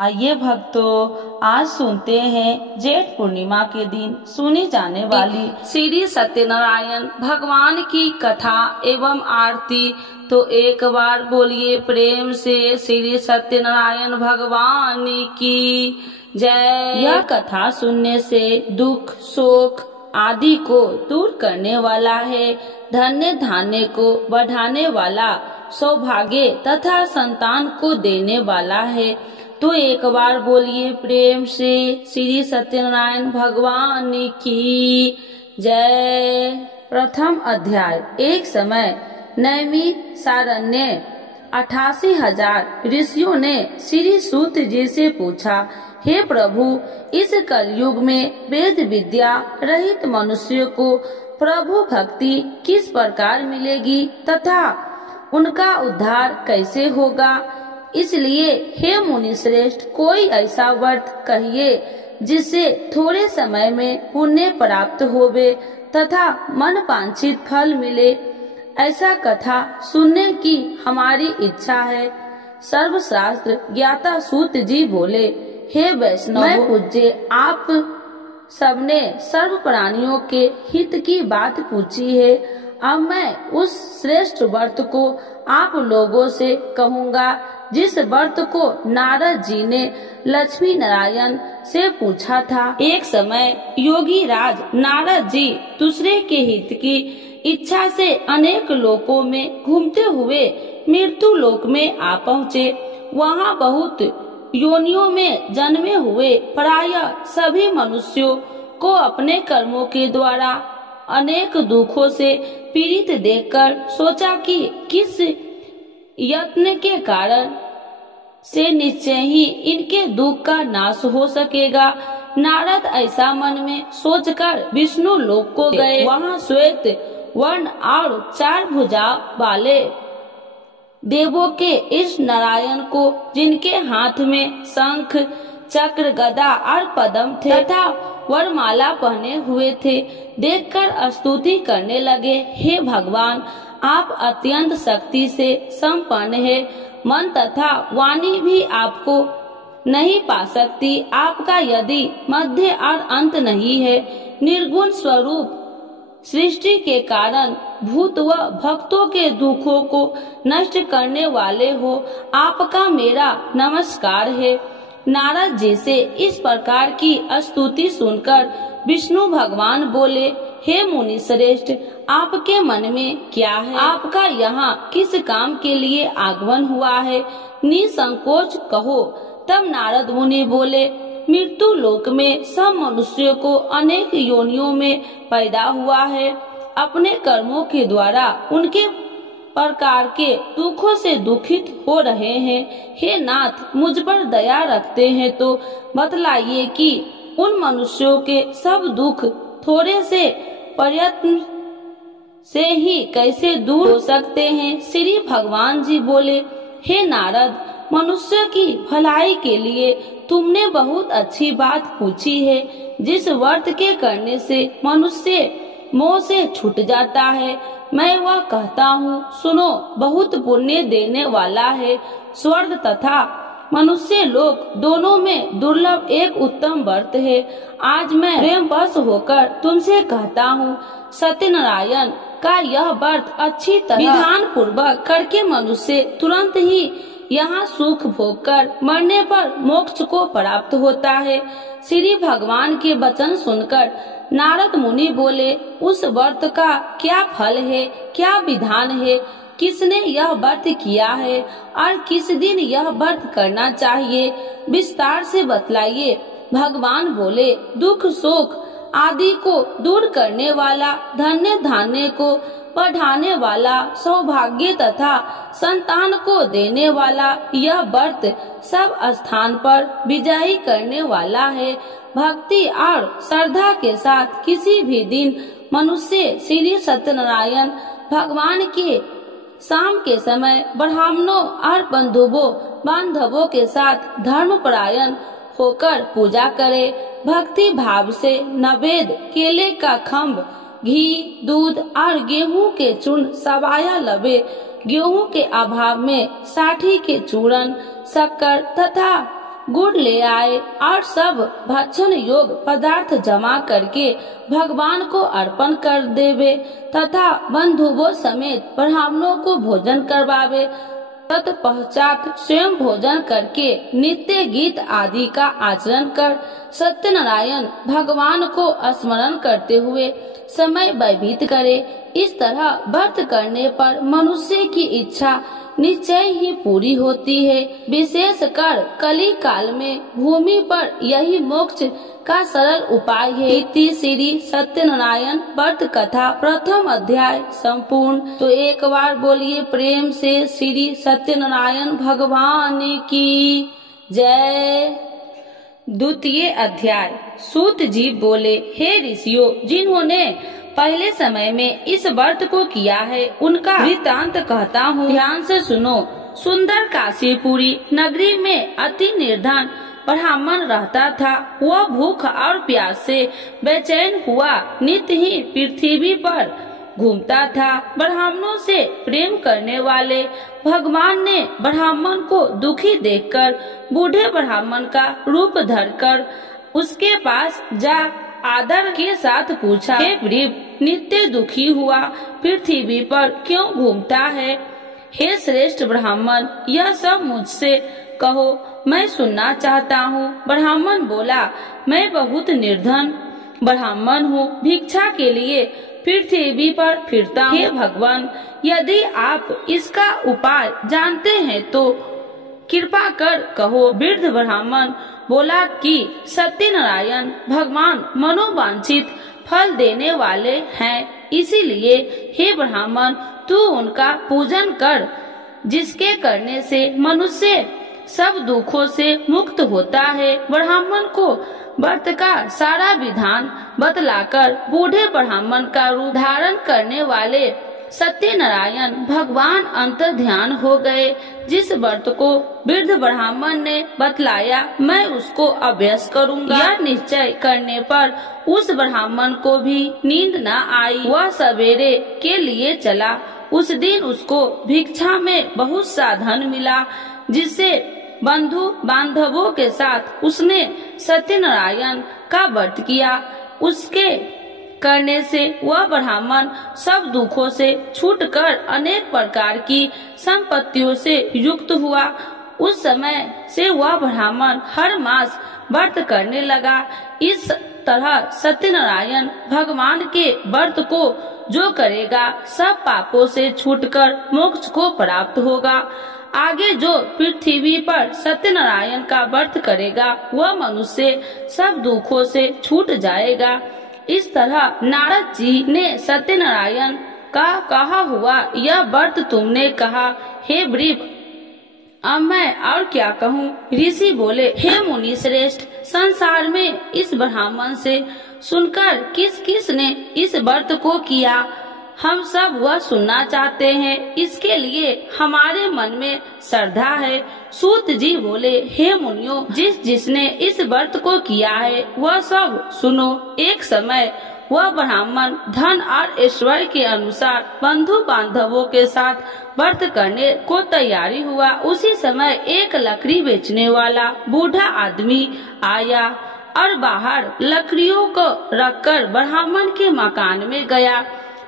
आइए भक्तों, आज सुनते हैं जेठ पूर्णिमा के दिन सुनी जाने वाली श्री सत्यनारायण भगवान की कथा एवं आरती। तो एक बार बोलिए प्रेम से श्री सत्यनारायण भगवान की जय। यह कथा सुनने से दुख शोक आदि को दूर करने वाला है, धन्य धान्य को बढ़ाने वाला, सौभाग्य तथा संतान को देने वाला है। तो एक बार बोलिए प्रेम से श्री सत्यनारायण भगवान की जय। प्रथम अध्याय। एक समय नैमी सारण्य 88,000 ऋषियों ने श्री सूत जी से पूछा, हे प्रभु, इस कलयुग में वेद विद्या रहित मनुष्य को प्रभु भक्ति किस प्रकार मिलेगी तथा उनका उद्धार कैसे होगा? इसलिए हे मुनि श्रेष्ठ, कोई ऐसा व्रत कहिए जिससे थोड़े समय में पुण्य प्राप्त होवे तथा मन वांछित फल मिले। ऐसा कथा सुनने की हमारी इच्छा है। सर्वशास्त्र ज्ञाता सूत जी बोले, हे वैष्णव, मैं पूज्य आप सबने सर्व प्राणियों के हित की बात पूछी है। अब मैं उस श्रेष्ठ व्रत को आप लोगों से कहूँगा जिस व्रत को नारद जी ने लक्ष्मी नारायण से पूछा था। एक समय योगी राज नारद जी दूसरे के हित की इच्छा से अनेक लोकों में घूमते हुए मृत्यु लोक में आ पहुँचे। वहाँ बहुत योनियों में जन्मे हुए प्रायः सभी मनुष्यों को अपने कर्मों के द्वारा अनेक दुखों से पीड़ित देखकर सोचा कि किस यत्न के कारण से निश्चय ही इनके दुख का नाश हो सकेगा। नारद ऐसा मन में सोचकर विष्णु लोक को गए। वहाँ श्वेत वर्ण और 4 भुजा वाले देवों के इस नारायण को, जिनके हाथ में शंख चक्र गदा और पद्म थे तथा वरमाला पहने हुए थे, देखकर स्तुति करने लगे। हे भगवान, आप अत्यंत शक्ति से संपन्न है, मन तथा वाणी भी आपको नहीं पा सकती। आपका यदि मध्य और अंत नहीं है, निर्गुण स्वरूप सृष्टि के कारण भूत व भक्तों के दुखों को नष्ट करने वाले हो, आपका मेरा नमस्कार है। नारद जी से इस प्रकार की स्तुति सुनकर विष्णु भगवान बोले, हे मुनि श्रेष्ठ, आपके मन में क्या है? आपका यहाँ किस काम के लिए आगमन हुआ है? निसंकोच कहो। तब नारद मुनि बोले, मृत्यु लोक में सब मनुष्यों को अनेक योनियों में पैदा हुआ है। अपने कर्मों के द्वारा उनके प्रकार के दुखों से दुखित हो रहे हैं। हे नाथ, मुझ पर दया रखते हैं तो बतलाइए कि उन मनुष्यों के सब दुख थोड़े से प्रयत्न से ही कैसे दूर हो सकते हैं? श्री भगवान जी बोले, हे नारद, मनुष्य की भलाई के लिए तुमने बहुत अच्छी बात पूछी है। जिस व्रत के करने से मनुष्य मोह से छूट जाता है, मैं वह कहता हूँ, सुनो। बहुत पुण्य देने वाला है। स्वर्ग तथा मनुष्य लोक दोनों में दुर्लभ एक उत्तम व्रत है। आज मैं प्रेम वश होकर तुमसे कहता हूँ, सत्यनारायण का यह व्रत अच्छी तरह विधान पूर्वक करके मनुष्य तुरंत ही यहाँ सुख भोग कर मरने पर मोक्ष को प्राप्त होता है। श्री भगवान के वचन सुनकर नारद मुनि बोले, उस व्रत का क्या फल है, क्या विधान है? किसने यह व्रत किया है और किस दिन यह व्रत करना चाहिए? विस्तार से बतलाइए। भगवान बोले, दुख शोक आदि को दूर करने वाला, धन्य धान्य को बढ़ाने वाला, सौभाग्य तथा संतान को देने वाला यह व्रत सब स्थान पर विजयी करने वाला है। भक्ति और श्रद्धा के साथ किसी भी दिन मनुष्य श्री सत्यनारायण भगवान के शाम के समय ब्राह्मणों और बांधवों के साथ धर्मपरायण होकर पूजा करे। भक्ति भाव से नवेद, केले का खम्भ, घी, दूध और गेहूं के चूर्ण सवाया लबे। गेहूं के अभाव में साठी के चूर्ण, शक्कर तथा गुड़ ले आए और सब भक्षण योग पदार्थ जमा करके भगवान को अर्पण कर देवे तथा बंधुओं समेत ब्राह्मणों को भोजन करवावे। तत्पश्चात स्वयं भोजन करके नित्य गीत आदि का आचरण कर सत्यनारायण भगवान को स्मरण करते हुए समय व्यतीत करे। इस तरह व्रत करने पर मनुष्य की इच्छा निश्चय ही पूरी होती है। विशेषकर कली काल में भूमि पर यही मोक्ष का सरल उपाय है। इति श्री सत्यनारायण व्रत कथा प्रथम अध्याय संपूर्ण। तो एक बार बोलिए प्रेम से श्री सत्यनारायण भगवान की जय। द्वितीय अध्याय। सूत जी बोले, हे ऋषियों, जिन्होंने पहले समय में इस व्रत को किया है उनका वृत्तांत कहता हूँ, ध्यान से सुनो। सुंदर काशीपुरी नगरी में अति निर्धन ब्राह्मण रहता था। वह भूख और प्यास से बेचैन हुआ नित्य ही पृथ्वी पर घूमता था। ब्राह्मणों से प्रेम करने वाले भगवान ने ब्राह्मण को दुखी देखकर बूढ़े ब्राह्मण का रूप धरकर उसके पास जा आदर के साथ पूछा, हे गरीब, नित्य दुखी हुआ पृथ्वी पर क्यों घूमता है? हे श्रेष्ठ ब्राह्मण, यह सब मुझसे कहो, मैं सुनना चाहता हूँ। ब्राह्मण बोला, मैं बहुत निर्धन ब्राह्मण हूँ, भिक्षा के लिए पृथ्वी पर फिरता हूँ। हे भगवान, यदि आप इसका उपाय जानते हैं तो कृपा कर कहो। वृद्ध ब्राह्मण बोला कि सत्यनारायण भगवान मनोवांछित फल देने वाले हैं, इसीलिए हे ब्राह्मण, तू उनका पूजन कर, जिसके करने से मनुष्य सब दुखों से मुक्त होता है। ब्राह्मण को व्रत का सारा विधान बतलाकर बूढ़े ब्राह्मण का रूप धारण करने वाले सत्यनारायण भगवान अंतर ध्यान हो गए। जिस व्रत को वृद्ध ब्राह्मण ने बतलाया, मैं उसको अभ्यास करूंगा। यह निश्चय करने पर उस ब्राह्मण को भी नींद न आई। वह सवेरे के लिए चला। उस दिन उसको भिक्षा में बहुत सा धन मिला, जिससे बंधु बांधवों के साथ उसने सत्यनारायण का व्रत किया। उसके करने से वह ब्राह्मण सब दुखों से छूटकर अनेक प्रकार की संपत्तियों से युक्त हुआ। उस समय से वह ब्राह्मण हर मास व्रत करने लगा। इस तरह सत्यनारायण भगवान के व्रत को जो करेगा सब पापों से छूटकर मोक्ष को प्राप्त होगा। आगे जो पृथ्वी पर सत्यनारायण का व्रत करेगा वह मनुष्य सब दुखों से छूट जाएगा। इस तरह नारद जी ने सत्यनारायण का कहा हुआ यह व्रत तुमने कहा, हे वृप, अब मैं और क्या कहूँ? ऋषि बोले, हे मुनि श्रेष्ठ, संसार में इस ब्राह्मण से सुनकर किस किस ने इस व्रत को किया, हम सब वह सुनना चाहते हैं। इसके लिए हमारे मन में श्रद्धा है। सूत जी बोले, हे मुनियों, जिसने इस व्रत को किया है वह सब सुनो। एक समय वह ब्राह्मण धन और ऐश्वर्य के अनुसार बंधु बांधवों के साथ व्रत करने को तैयारी हुआ। उसी समय एक लकड़ी बेचने वाला बूढ़ा आदमी आया और बाहर लकड़ियों को रखकर ब्राह्मण के मकान में गया।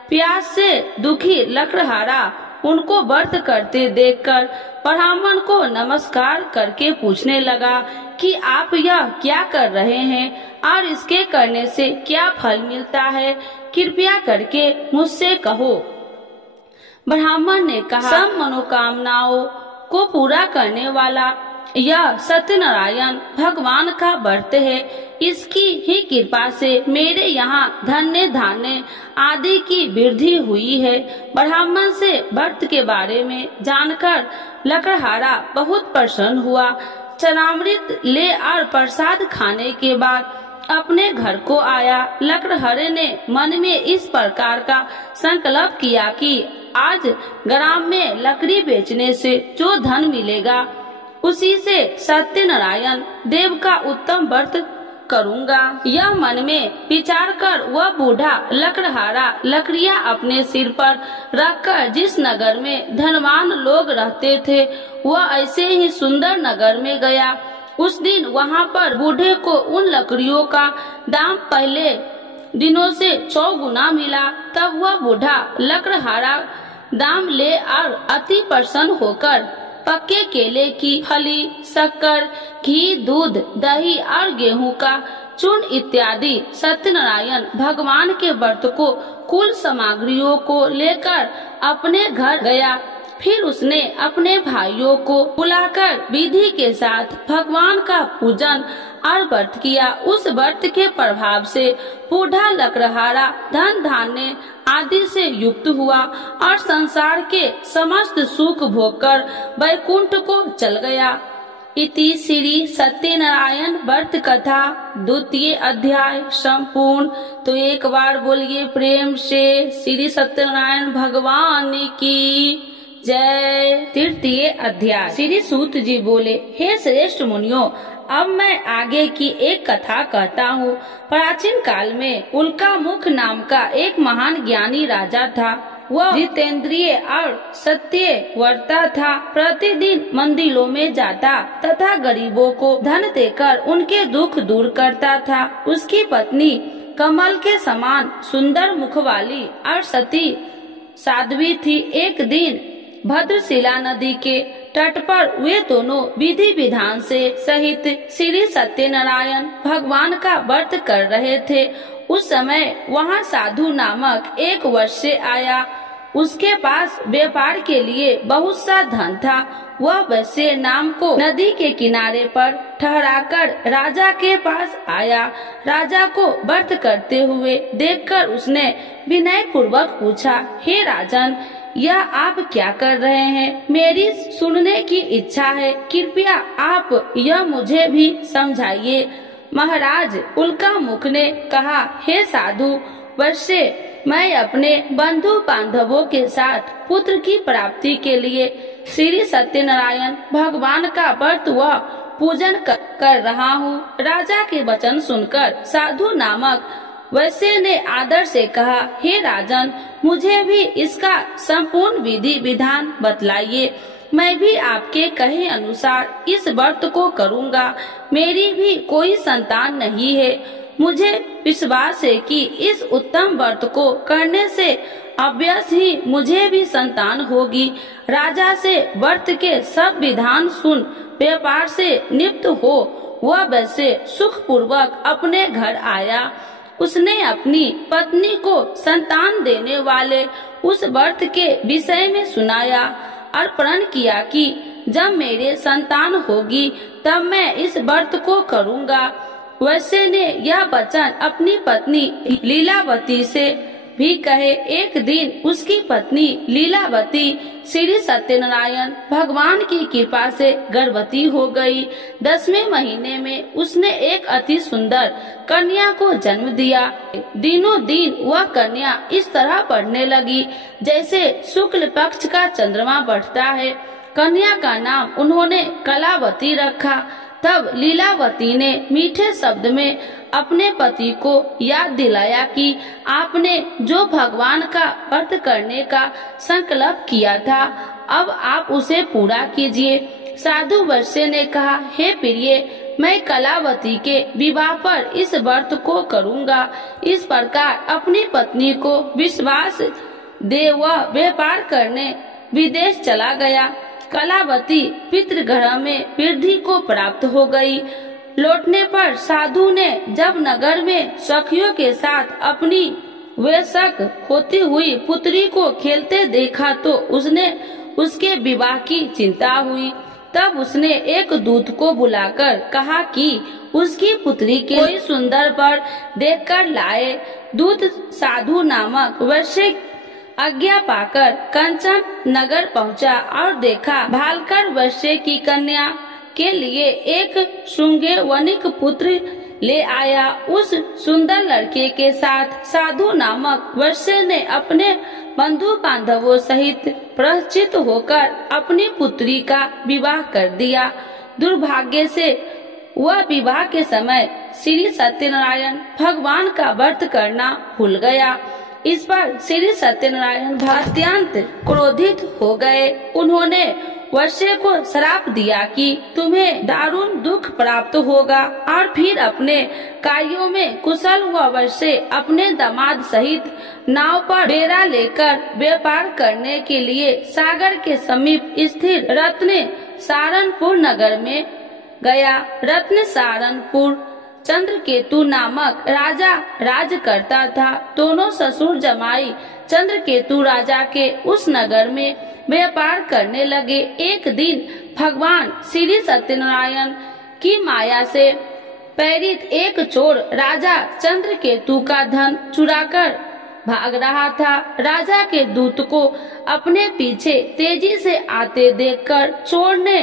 प्यास से दुखी लकड़हारा उनको व्रत करते देखकर ब्राह्मण को नमस्कार करके पूछने लगा कि आप यह क्या कर रहे हैं और इसके करने से क्या फल मिलता है, कृपया करके मुझसे कहो। ब्राह्मण ने कहा, सब मनोकामनाओं को पूरा करने वाला यह सत्यनारायण भगवान का व्रत है। इसकी ही कृपा से मेरे यहाँ धन्य धान्य आदि की वृद्धि हुई है। ब्राह्मण से व्रत के बारे में जानकर लकड़हारा बहुत प्रसन्न हुआ। चरणामृत ले और प्रसाद खाने के बाद अपने घर को आया। लकड़हारे ने मन में इस प्रकार का संकल्प किया कि आज ग्राम में लकड़ी बेचने से जो धन मिलेगा उसी से सत्यनारायण देव का उत्तम व्रत करूंगा। यह मन में विचार कर वह बूढ़ा लकड़हारा लकड़ियां अपने सिर पर रखकर जिस नगर में धनवान लोग रहते थे वह ऐसे ही सुंदर नगर में गया। उस दिन वहाँ पर बूढ़े को उन लकड़ियों का दाम पहले दिनों से 100 गुना मिला। तब वह बूढ़ा लकड़हारा दाम ले और अति प्रसन्न होकर पक्के केले की फली, शक्कर, घी, दूध, दही और गेहूं का चूर्ण इत्यादि सत्यनारायण भगवान के व्रत को कुल सामग्रियों को लेकर अपने घर गया। फिर उसने अपने भाइयों को बुलाकर विधि के साथ भगवान का पूजन और व्रत किया। उस व्रत के प्रभाव से बूढ़ा लकड़हारा धन धान्य आदि से युक्त हुआ और संसार के समस्त सुख भोगकर वैकुंठ को चल गया। इति श्री सत्यनारायण व्रत कथा 2य अध्याय संपूर्ण। तो एक बार बोलिए प्रेम से श्री सत्यनारायण भगवान की जय। 3य अध्याय। श्री सूत जी बोले, हे श्रेष्ठ मुनियों, अब मैं आगे की एक कथा कहता हूँ। प्राचीन काल में उल्कामुख नाम का एक महान ज्ञानी राजा था। वह जितेंद्रिय और सत्यव्रता था। प्रतिदिन मंदिरों में जाता तथा गरीबों को धन देकर उनके दुख दूर करता था। उसकी पत्नी कमल के समान सुंदर मुख वाली और सती साध्वी थी। एक दिन भद्रशिला नदी के तट पर वे दोनों विधि विधान से सहित श्री सत्यनारायण भगवान का व्रत कर रहे थे। उस समय वहाँ साधु नामक एक वैश्य आया। उसके पास व्यापार के लिए बहुत सा धन था। वह वैश्य नाम को नदी के किनारे पर ठहराकर राजा के पास आया। राजा को व्रत करते हुए देखकर उसने विनय पूर्वक पूछा, हे राजन, यह आप क्या कर रहे हैं? मेरी सुनने की इच्छा है, कृपया आप यह मुझे भी समझाइए। महाराज उल्कामुख ने कहा, हे साधु वैश्य, मैं अपने बंधु बांधवों के साथ पुत्र की प्राप्ति के लिए श्री सत्यनारायण भगवान का व्रत व पूजन कर रहा हूँ। राजा के वचन सुनकर साधु नामक वैश्य ने आदर से कहा, हे राजन, मुझे भी इसका संपूर्ण विधि विधान बतलाइए। मैं भी आपके कहे अनुसार इस व्रत को करूँगा। मेरी भी कोई संतान नहीं है। मुझे विश्वास है कि इस उत्तम व्रत को करने से अवश्य ही मुझे भी संतान होगी। राजा से व्रत के सब विधान सुन व्यापार से निवृत्त हो वह वैसे सुख पूर्वक अपने घर आया। उसने अपनी पत्नी को संतान देने वाले उस व्रत के विषय में सुनाया और प्रण किया कि जब मेरे संतान होगी तब मैं इस व्रत को करूँगा। वैश्य ने यह वचन अपनी पत्नी लीलावती से भी कहे। एक दिन उसकी पत्नी लीलावती श्री सत्यनारायण भगवान की कृपा से गर्भवती हो गई। 10वें महीने में उसने एक अति सुंदर कन्या को जन्म दिया। दिनों दिन वह कन्या इस तरह बढ़ने लगी जैसे शुक्ल पक्ष का चंद्रमा बढ़ता है। कन्या का नाम उन्होंने कलावती रखा। तब लीलावती ने मीठे शब्द में अपने पति को याद दिलाया कि आपने जो भगवान का व्रत करने का संकल्प किया था, अब आप उसे पूरा कीजिए। साधु वैश्य ने कहा, हे प्रिय, मैं कलावती के विवाह पर इस व्रत को करूँगा। इस प्रकार अपनी पत्नी को विश्वास दे वह व्यापार करने विदेश चला गया। कलावती पितृगृह में वृद्धि को प्राप्त हो गई। लौटने पर साधु ने जब नगर में सखियों के साथ अपनी वयस्क होती हुई पुत्री को खेलते देखा तो उसने उसके विवाह की चिंता हुई। तब उसने एक दूत को बुलाकर कहा कि उसकी पुत्री के कोई सुंदर वर देखकर लाए। दूत साधु नामक वैश्य आज्ञा पाकर कंचन नगर पहुंचा और देखा भालकर वैश्य की कन्या के लिए एक श्रृंगे वनिक पुत्र ले आया। उस सुंदर लड़के के साथ साधु नामक वैश्य ने अपने बंधु बांधवों सहित प्रचित होकर अपनी पुत्री का विवाह कर दिया। दुर्भाग्य से वह विवाह के समय श्री सत्यनारायण भगवान का व्रत करना भूल गया। इस पर श्री सत्यनारायण अत्यंत क्रोधित हो गए। उन्होंने वैश्य को श्राप दिया कि तुम्हें दारुण दुख प्राप्त होगा, और फिर अपने कार्यों में कुशल हुआ वैश्य अपने दामाद सहित नाव पर बेड़ा लेकर व्यापार करने के लिए सागर के समीप स्थित रत्न सारनपुर नगर में गया। रत्न सारनपुर चंद्रकेतु नामक राजा राज करता था। दोनों ससुर जमाई चंद्रकेतु राजा के उस नगर में व्यापार करने लगे। एक दिन भगवान श्री सत्यनारायण की माया से प्रेरित एक चोर राजा चंद्रकेतु का धन चुराकर भाग रहा था। राजा के दूत को अपने पीछे तेजी से आते देखकर चोर ने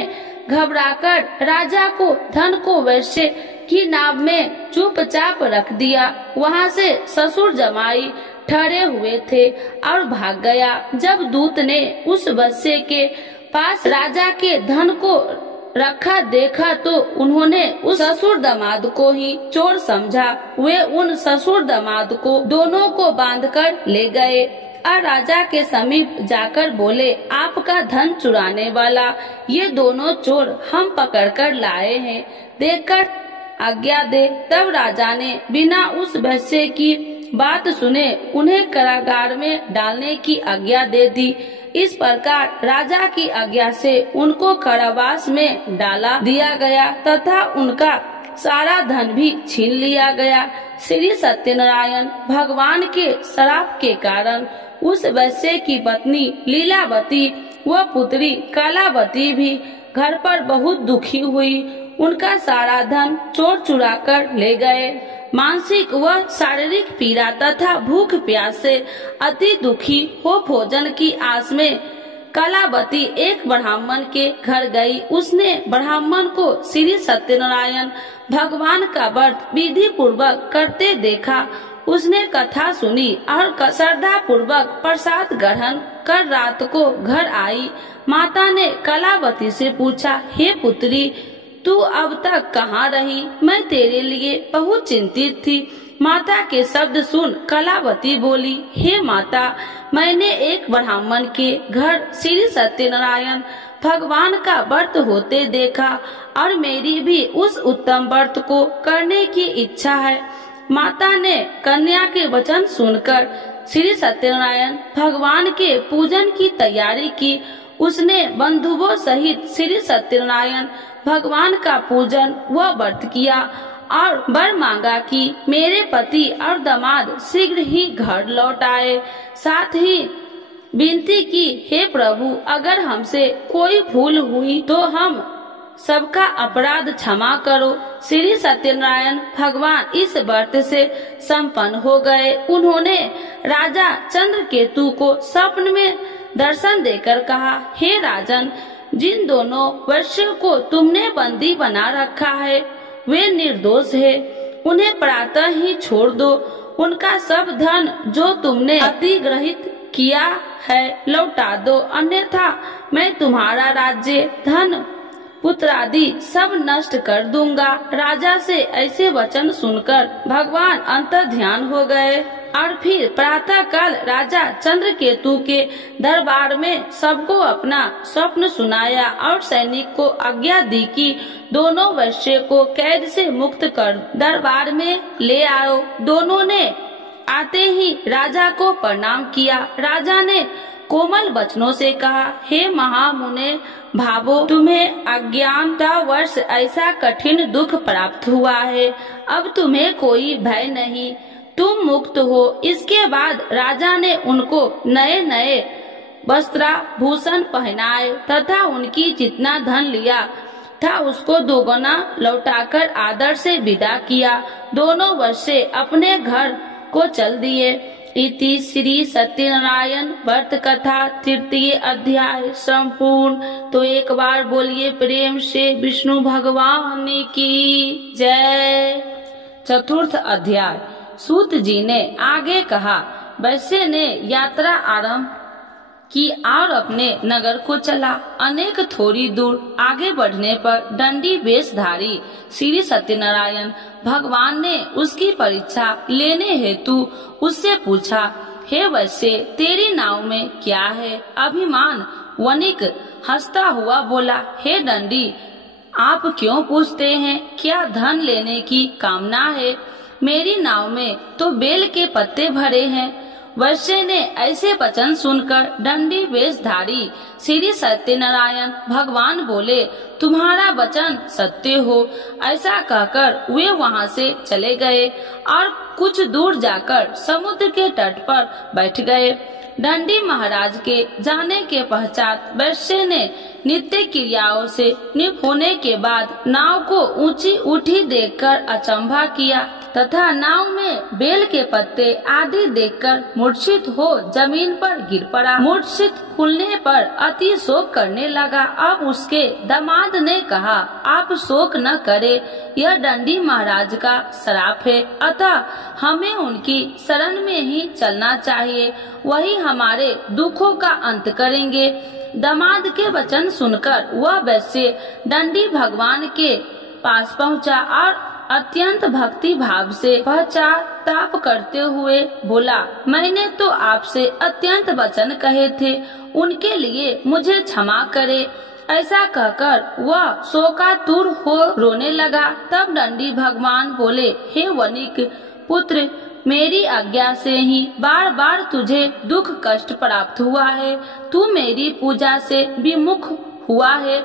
घबराकर राजा को धन को वैश्य की नाव में चुपचाप रख दिया। वहाँ से ससुर जमाई ठहरे हुए थे और भाग गया। जब दूत ने उस वैश्य के पास राजा के धन को रखा देखा तो उन्होंने उस ससुर दामाद को ही चोर समझा। वे उन ससुर दामाद को दोनों को बांधकर ले गए और राजा के समीप जाकर बोले, आपका धन चुराने वाला ये दोनों चोर हम पकड़कर लाए हैं, देखकर आज्ञा दे। तब राजा ने बिना उस वैश्य की बात सुने उन्हें कारागार में डालने की आज्ञा दे दी। इस प्रकार राजा की आज्ञा से उनको कारावास में डाला दिया गया तथा उनका सारा धन भी छीन लिया गया। श्री सत्यनारायण भगवान के श्राप के कारण उस वैश्य की पत्नी लीलावती व पुत्री कालावती भी घर पर बहुत दुखी हुई। उनका सारा धन चोर चुरा कर ले गए। मानसिक व शारीरिक पीड़ा तथा भूख प्यास से अति दुखी हो भोजन की आस में कालावती एक ब्राह्मण के घर गई। उसने ब्राह्मण को श्री सत्यनारायण भगवान का व्रत विधि पूर्वक करते देखा। उसने कथा सुनी और श्रद्धा पूर्वक प्रसाद ग्रहण कर रात को घर आई। माता ने कलावती से पूछा, हे पुत्री, तू अब तक कहाँ रही? मैं तेरे लिए बहुत चिंतित थी। माता के शब्द सुन कलावती बोली, हे माता, मैंने एक ब्राह्मण के घर श्री सत्यनारायण भगवान का व्रत होते देखा और मेरी भी उस उत्तम व्रत को करने की इच्छा है। माता ने कन्या के वचन सुनकर श्री सत्यनारायण भगवान के पूजन की तैयारी की। उसने बंधुओं सहित श्री सत्यनारायण भगवान का पूजन व व्रत किया और वर मांगा कि मेरे पति और दामाद शीघ्र ही घर लौट आए। साथ ही विनती की, हे प्रभु, अगर हमसे कोई भूल हुई तो हम सबका अपराध क्षमा करो। श्री सत्यनारायण भगवान इस व्रत से संपन्न हो गए। उन्होंने राजा चंद्रकेतु को स्वप्न में दर्शन देकर कहा, हे राजन, जिन दोनों वैश्यों को तुमने बंदी बना रखा है वे निर्दोष है। उन्हें प्रातः ही छोड़ दो। उनका सब धन जो तुमने अतिग्रहित किया है लौटा दो, अन्यथा मैं तुम्हारा राज्य, धन, पुत्र आदि सब नष्ट कर दूंगा। राजा से ऐसे वचन सुनकर भगवान अंतर्ध्यान हो गए और फिर प्रातः काल राजा चंद्रकेतु के दरबार में सबको अपना स्वप्न सुनाया और सैनिक को आज्ञा दी कि दोनों वैश्य को कैद से मुक्त कर दरबार में ले आओ। दोनों ने आते ही राजा को प्रणाम किया। राजा ने कोमल वचनों से कहा, हे महामुने भावो, तुम्हें अज्ञानतावश ऐसा कठिन दुख प्राप्त हुआ है। अब तुम्हें कोई भय नहीं, तुम मुक्त हो। इसके बाद राजा ने उनको नए नए वस्त्राभूषण पहनाए तथा उनकी जितना धन लिया था उसको दोगुना लौटाकर आदर से विदा किया। दोनों वैश्य अपने घर को चल दिए। इति श्री सत्यनारायण व्रत कथा तृतीय अध्याय संपूर्ण। तो एक बार बोलिए प्रेम से विष्णु भगवान की जय। चतुर्थ अध्याय। सूत जी ने आगे कहा, वैश्य ने यात्रा आरंभ की और अपने नगर को चला। अनेक थोड़ी दूर आगे बढ़ने पर दंडी वेशधारी श्री सत्यनारायण भगवान ने उसकी परीक्षा लेने हेतु उससे पूछा, हे वैश्य, तेरी नाव में क्या है? अभिमान वणिक हंसता हुआ बोला, हे दंडी, आप क्यों पूछते हैं? क्या धन लेने की कामना है? मेरी नाव में तो बेल के पत्ते भरे हैं। वैश्य ने ऐसे वचन सुनकर दंडी वेशधारी श्री सत्यनारायण भगवान बोले, तुम्हारा वचन सत्य हो। ऐसा कहकर वे वहाँ से चले गए और कुछ दूर जाकर समुद्र के तट पर बैठ गए। दंडी महाराज के जाने के पश्चात वैश्य ने नित्य क्रियाओं से निपुण होने के बाद नाव को ऊंची उठी देखकर अचंभा किया तथा नाव में बेल के पत्ते आदि देखकर मूर्छित हो जमीन पर गिर पड़ा। मूर्छित खुलने पर अति शोक करने लगा। अब उसके दामाद ने कहा, आप शोक न करे, यह दंडी महाराज का श्राप है, अतः हमें उनकी शरण में ही चलना चाहिए, वही हमारे दुखों का अंत करेंगे। दामाद के वचन सुनकर वह वैश्य दंडी भगवान के पास पहुंचा और अत्यंत भक्ति भाव से पश्चाताप करते हुए बोला, मैंने तो आपसे अत्यंत वचन कहे थे, उनके लिए मुझे क्षमा करे। ऐसा कहकर वह शोकातुर हो रोने लगा। तब दंडी भगवान बोले, हे वणिक पुत्र, मेरी आज्ञा से ही बार बार तुझे दुख कष्ट प्राप्त हुआ है, तू मेरी पूजा से विमुख हुआ है।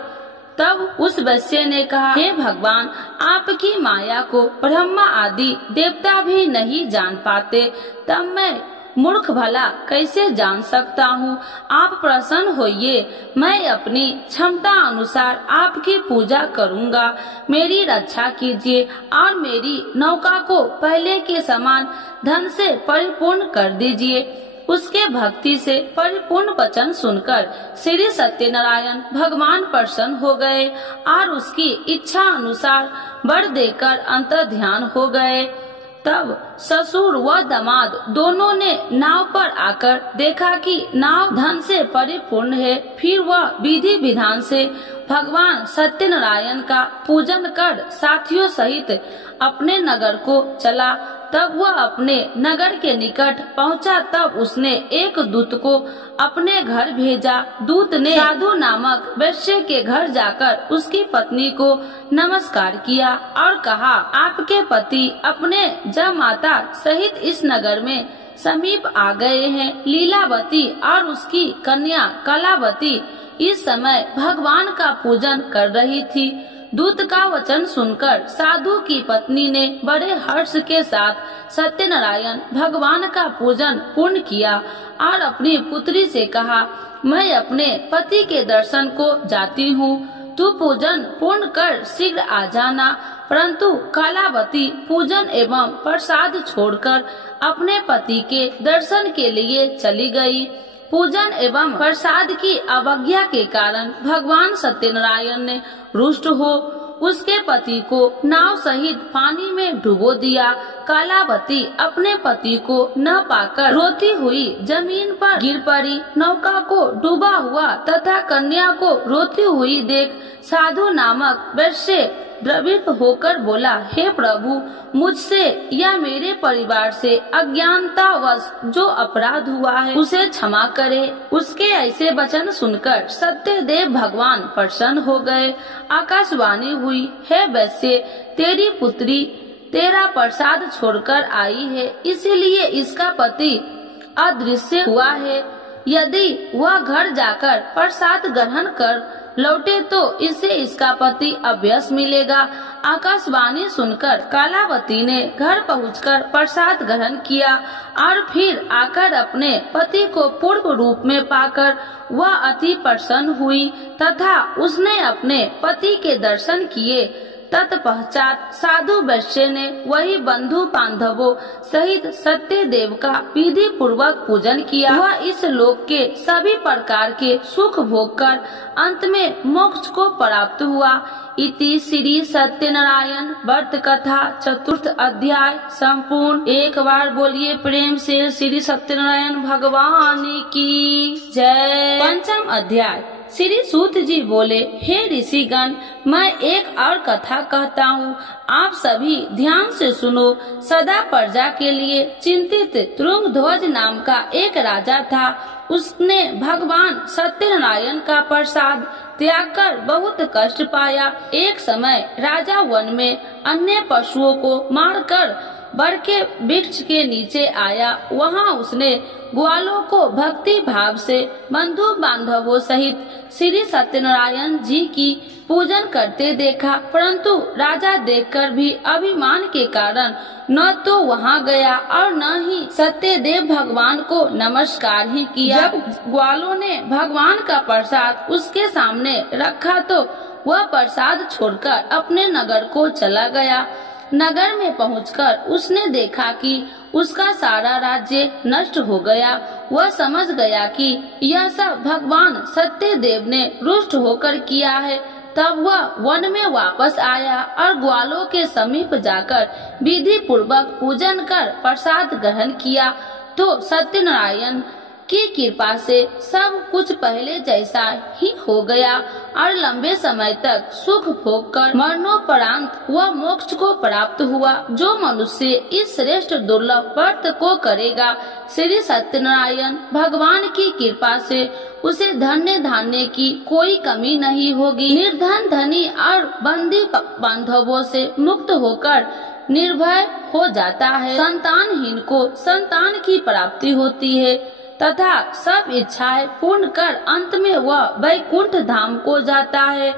तब उस वैश्य ने कहा, हे भगवान, आपकी माया को ब्रह्मा आदि देवता भी नहीं जान पाते, तब मैं मूर्ख भला कैसे जान सकता हूँ। आप प्रसन्न होइए, मैं अपनी क्षमता अनुसार आपकी पूजा करूँगा। मेरी रक्षा कीजिए और मेरी नौका को पहले के समान धन से परिपूर्ण कर दीजिए। उसके भक्ति से परिपूर्ण वचन सुनकर श्री सत्यनारायण भगवान प्रसन्न हो गए और उसकी इच्छा अनुसार वर देकर अंतर्ध्यान हो गए। तब ससुर व दामाद दोनों ने नाव पर आकर देखा कि नाव धन से परिपूर्ण है। फिर वह विधि विधान से भगवान सत्यनारायण का पूजन कर साथियों सहित अपने नगर को चला। तब वह अपने नगर के निकट पहुंचा। तब उसने एक दूत को अपने घर भेजा। दूत ने साधु नामक वैश्य के घर जाकर उसकी पत्नी को नमस्कार किया और कहा, आपके पति अपने जमाता सहित इस नगर में समीप आ गए हैं। लीलावती और उसकी कन्या कलावती इस समय भगवान का पूजन कर रही थी। दूत का वचन सुनकर साधु की पत्नी ने बड़े हर्ष के साथ सत्यनारायण भगवान का पूजन पूर्ण किया और अपनी पुत्री से कहा, मैं अपने पति के दर्शन को जाती हूँ, तू पूजन पूर्ण कर शीघ्र आ जाना। परंतु कलावती पूजन एवं प्रसाद छोड़कर अपने पति के दर्शन के लिए चली गई। पूजन एवं प्रसाद की अवज्ञा के कारण भगवान सत्यनारायण ने रुष्ट हो उसके पति को नाव सहित पानी में डुबो दिया। कलावती अपने पति को न पाकर रोती हुई जमीन पर गिर पड़ी। नौका को डूबा हुआ तथा कन्या को रोती हुई देख साधु नामक वैश्य द्रवित होकर बोला, हे प्रभु, मुझसे या मेरे परिवार से अज्ञानतावश जो अपराध हुआ है उसे क्षमा करे। उसके ऐसे वचन सुनकर सत्यदेव भगवान प्रसन्न हो गए। आकाशवाणी हुई, हे वैश्य, तेरी पुत्री तेरा प्रसाद छोड़कर आई है, इसीलिए इसका पति अदृश्य हुआ है। यदि वह घर जाकर प्रसाद ग्रहण कर लौटे तो इसे इसका पति अवश्य मिलेगा। आकाशवाणी सुनकर कलावती ने घर पहुंचकर प्रसाद ग्रहण किया और फिर आकर अपने पति को पूर्व रूप में पाकर वह अति प्रसन्न हुई तथा उसने अपने पति के दर्शन किए। तत्पश्चात साधु वैश्य ने वही बंधु बांधवों सहित सत्य देव का विधि पूर्वक पूजन किया। वह इस लोक के सभी प्रकार के सुख भोग कर अंत में मोक्ष को प्राप्त हुआ। इति श्री सत्यनारायण व्रत कथा चतुर्थ अध्याय संपूर्ण। एक बार बोलिए प्रेम से श्री सत्यनारायण भगवान की जय। पंचम अध्याय श्री सूत जी बोले, हे ऋषिगण, मैं एक और कथा कहता हूँ, आप सभी ध्यान से सुनो। सदा प्रजा के लिए चिंतित तुंगध्वज नाम का एक राजा था। उसने भगवान सत्यनारायण का प्रसाद त्याग कर बहुत कष्ट पाया। एक समय राजा वन में अन्य पशुओं को मारकर बर के वृक्ष के नीचे आया। वहाँ उसने ग्वालों को भक्ति भाव से बंधु बांधवों सहित श्री सत्यनारायण जी की पूजन करते देखा, परंतु राजा देखकर भी अभिमान के कारण न तो वहाँ गया और न ही सत्यदेव भगवान को नमस्कार ही किया। जब ग्वालों ने भगवान का प्रसाद उसके सामने रखा तो वह प्रसाद छोड़कर अपने नगर को चला गया। नगर में पहुंचकर उसने देखा कि उसका सारा राज्य नष्ट हो गया। वह समझ गया कि यह सब भगवान सत्यदेव ने रुष्ट होकर किया है। तब वह वन में वापस आया और ग्वालों के समीप जाकर विधि पूर्वक पूजन कर प्रसाद ग्रहण किया तो सत्यनारायण की कृपा से सब कुछ पहले जैसा ही हो गया और लंबे समय तक सुख भोग कर मरणोपरांत वह मोक्ष को प्राप्त हुआ। जो मनुष्य इस श्रेष्ठ दुर्लभ व्रत को करेगा, श्री सत्यनारायण भगवान की कृपा से उसे धन्य धान्य की कोई कमी नहीं होगी। निर्धन धनी और बंदी बांधवों से मुक्त होकर निर्भय हो जाता है। संतानहीन को संतान की प्राप्ति होती है तथा सब इच्छाएं पूर्ण कर अंत में वह वैकुंठ धाम को जाता है।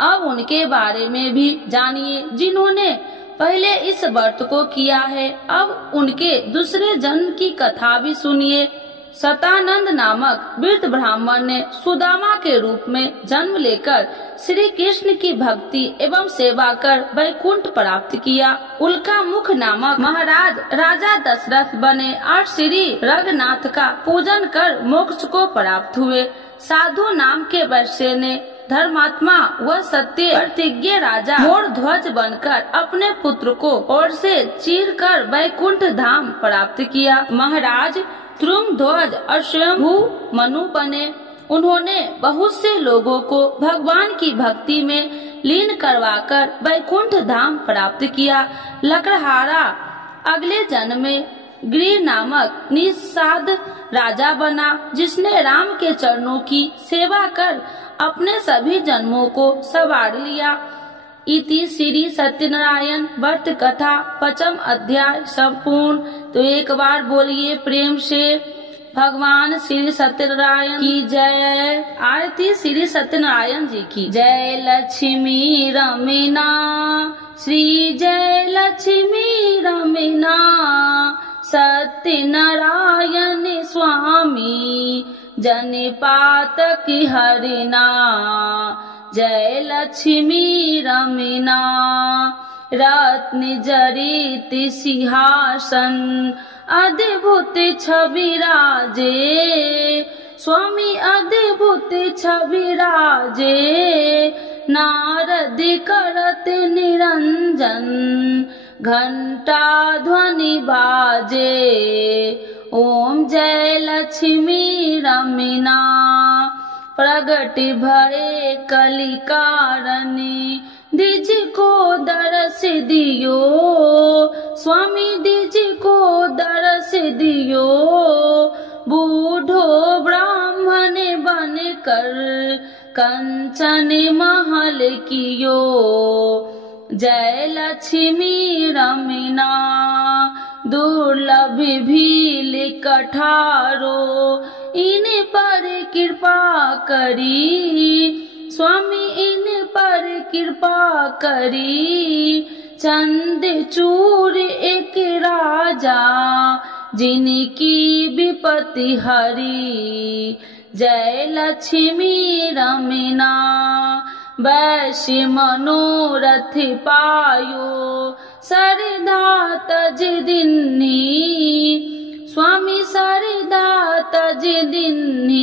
अब उनके बारे में भी जानिए जिन्होंने पहले इस व्रत को किया है। अब उनके दूसरे जन्म की कथा भी सुनिए। सतानंद नामक वृद्ध ब्राह्मण ने सुदामा के रूप में जन्म लेकर श्री कृष्ण की भक्ति एवं सेवा कर वैकुंठ प्राप्त किया। उल्का मुख नामक महाराज राजा दशरथ बने और श्री रघुनाथ का पूजन कर मोक्ष को प्राप्त हुए। साधु नाम के वैश्य ने धर्मात्मा व सत्य प्रतिज्ञ राजा मोरध्वज बनकर अपने पुत्र को और से चीर कर वैकुंठ धाम प्राप्त किया। महाराज तुंगध्वज और स्वयंभू मनु बने। उन्होंने बहुत से लोगों को भगवान की भक्ति में लीन करवाकर वैकुंठ धाम प्राप्त किया। लकड़हारा अगले जन्म में गिरि नामक निषाद राजा बना, जिसने राम के चरणों की सेवा कर अपने सभी जन्मों को संवार लिया। इति श्री सत्यनारायण व्रत कथा 5th अध्याय संपूर्ण। तो एक बार बोलिए प्रेम से भगवान श्री सत्यनारायण की जय। आरती श्री सत्यनारायण जी की जय। लक्ष्मी रमीना श्री जय लक्ष्मी रमीना सत्यनारायण स्वामी जनिपात की हरिना। जय लक्ष्मी रमीना रत्न जड़ित सिंहासन अद्भुत छवि राजे स्वामी अद्भुत छवि राजे। नारद करत निरंजन घंटा ध्वनि बाजे। ओम जय लक्ष्मी रमीना प्रगट भये कलिकारणी दिज को दरस दियो स्वामी दिज को दरस दियो। बूढ़ो ब्राह्मण बन कर कंचन महल कियो। जय लक्ष्मी रमीना दुर्लभ भील कठारो इन पर कृपा करी स्वामी इन पर कृपा करी। चंद चूर एक राजा जिनकी विपत्ति हरी। जय लक्ष्मी रमीना वैश्य मनोरथ पायो सरधा तज दिन्ही स्वामी सरधा तज दिन्ही।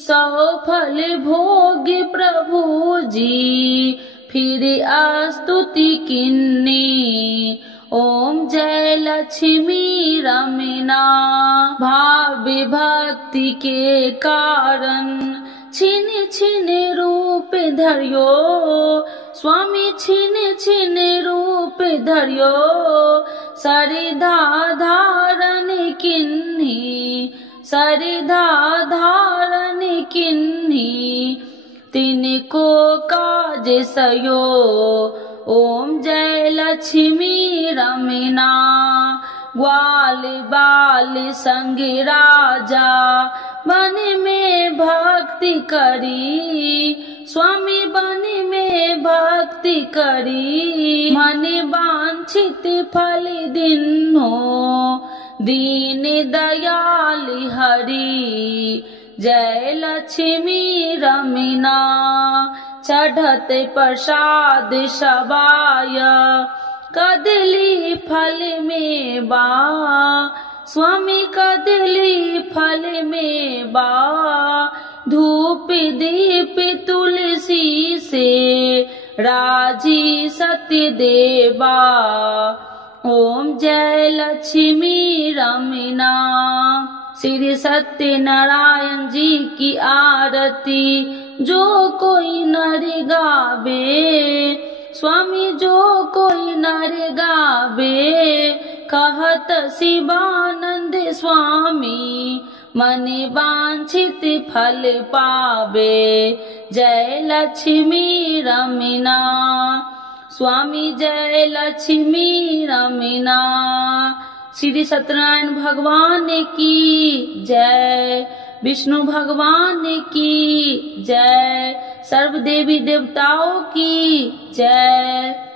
सफल भोग प्रभु जी फिर स्तुति किन्नी। ओम जय लक्ष्मी रमीना भाव भक्ति के कारण छिन छिन रूप धरियो, स्वामी छिन छिन रूप धरियो, सरिधा धारण किन्ही, सरिधा धारण किन्ही, तिनको काज सयो। ओम जय लक्ष्मी रमना, ग्वाल बाल संग राजा, मन में भक्ति करी, स्वामी बन में भक्ति करी, मन वांछित फल दिन्हो, दीन दयाल हरि। जय लक्ष्मी रमना, चढ़त प्रसाद सबाय, कदली फल में बा, स्वामी कदली फल में बा, धूप दीप तुलसी से, राजी सत्य देवा। ओम जय लक्ष्मी रमना। श्री सत्यनारायण जी की आरती जो कोई नर गावे, स्वामी जो कोई नर गावे, कहत शिवानंद स्वामी, मन वांछित फल पावे। जय लक्ष्मी रमना, स्वामी जय लक्ष्मी रमना। श्री सत्यनारायण भगवान की जय, विष्णु भगवान की जय, सर्व देवी देवताओं की जय।